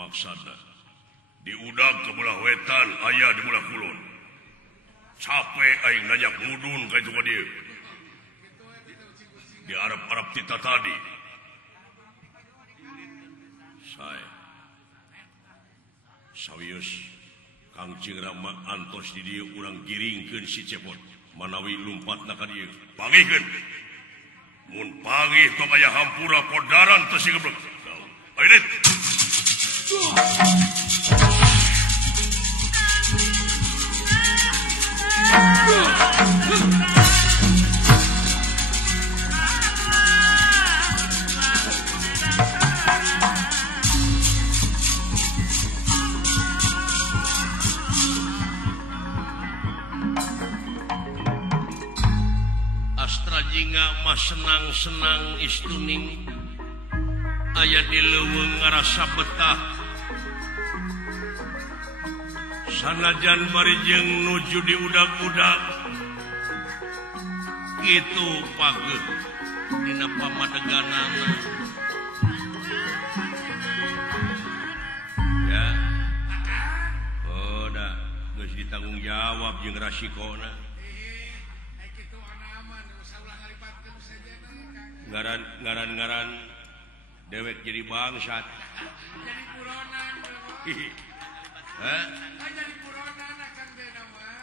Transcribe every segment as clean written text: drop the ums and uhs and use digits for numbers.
maksana di udag ke belah wetan aya di belah kulon capek aing nanya mudun ka itu ka dieu di arab-arab tita tadi saya sawius Kang Cingrama antos di dieu urang giringkeun si cepot manawi lumpatna ka dieu pangihkeun mun pangih tong aya hampura kodaran teu sigeblek ayo det Astra jingga mah senang-senang istuning aya di leuweung ngarasa betah sanajan bari jeung nuju di udag-udag kitu pageuh dina pamadeganana ya da geus ditanggung jawab jeung rasikona ngaran dewek jadi bangsat jadi buronan hah jadi buronan akan beda mah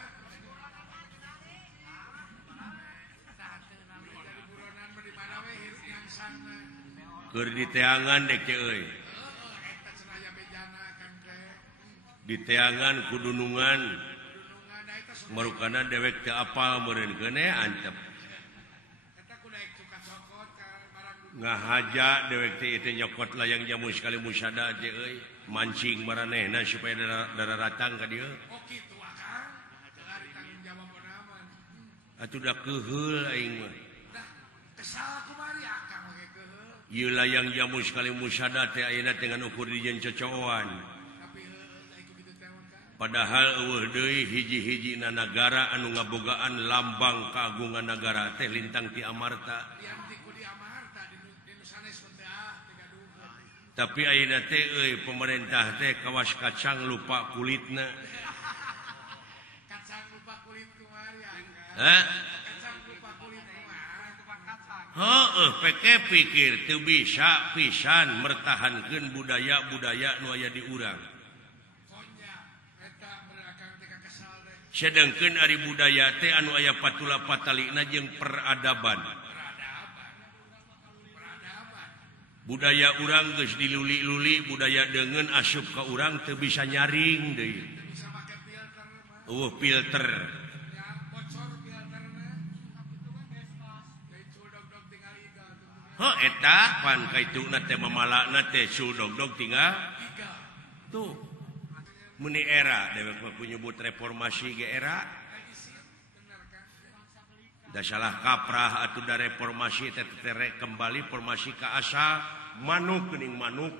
jadi buronan di mana we hirup yang sana keur di teangan dek euy eta cenaya bejana kan teh di teangan kudunungan marukana dewek teu apal meureun keun antep ngahaja dewek teh itu nyokot layang jamu sekali musada aja euy mancing maranehna supaya darah ratang ka dieu oh kitu akang dari tanggung jawab naon atuh da keheul aing mah dah kesal kumari akang we keheul ieu layang jamu sekali musada teh ayeuna teh ngan ukur dijieun cocoan tapi iku kitu teh kan padahal eueuh deui hiji-hijina nagara anu ngabogaan lambang kagungan nagara teh lintang ti Amarta tapi ayeuna teh euy pemerintah teh kawas kacang lupa kulitna kacang lupa kulit kumari hah kacang lupa kulit kumari heueuh peke pikir teu bisa pisan mertahankeun budaya-budaya nu aya di urang konya eta berakang teh kesal teh sedengkeun ari budaya teh anu aya patula patalina jeung peradaban budaya urang geus diluli-luli budaya deungeun asup ka urang teu bisa nyaring deui bisa make filter filter ya bocor filterna jadi culdog-dog tinggal iga eta pan kaituna teh mamalana teh culdog-dog tinggal iga tuh meni era dewek mah nyebut reformasi ge era da salah kaprah atuh da reformasi teh kembali formasi ka asal manuk geuning manuk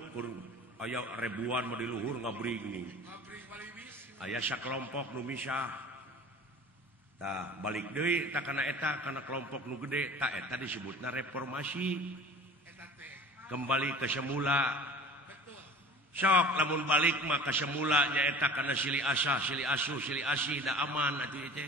aya ribuan mah di luhur ngabring nih aya sakelompok nu misah tah balik deui tah kana eta kana kelompok nu gede tah eta disebutna reformasi kembali ke semula sok lamun balik mah ka semula nya eta kana silih asah silih asuh silih asih da aman atuh teh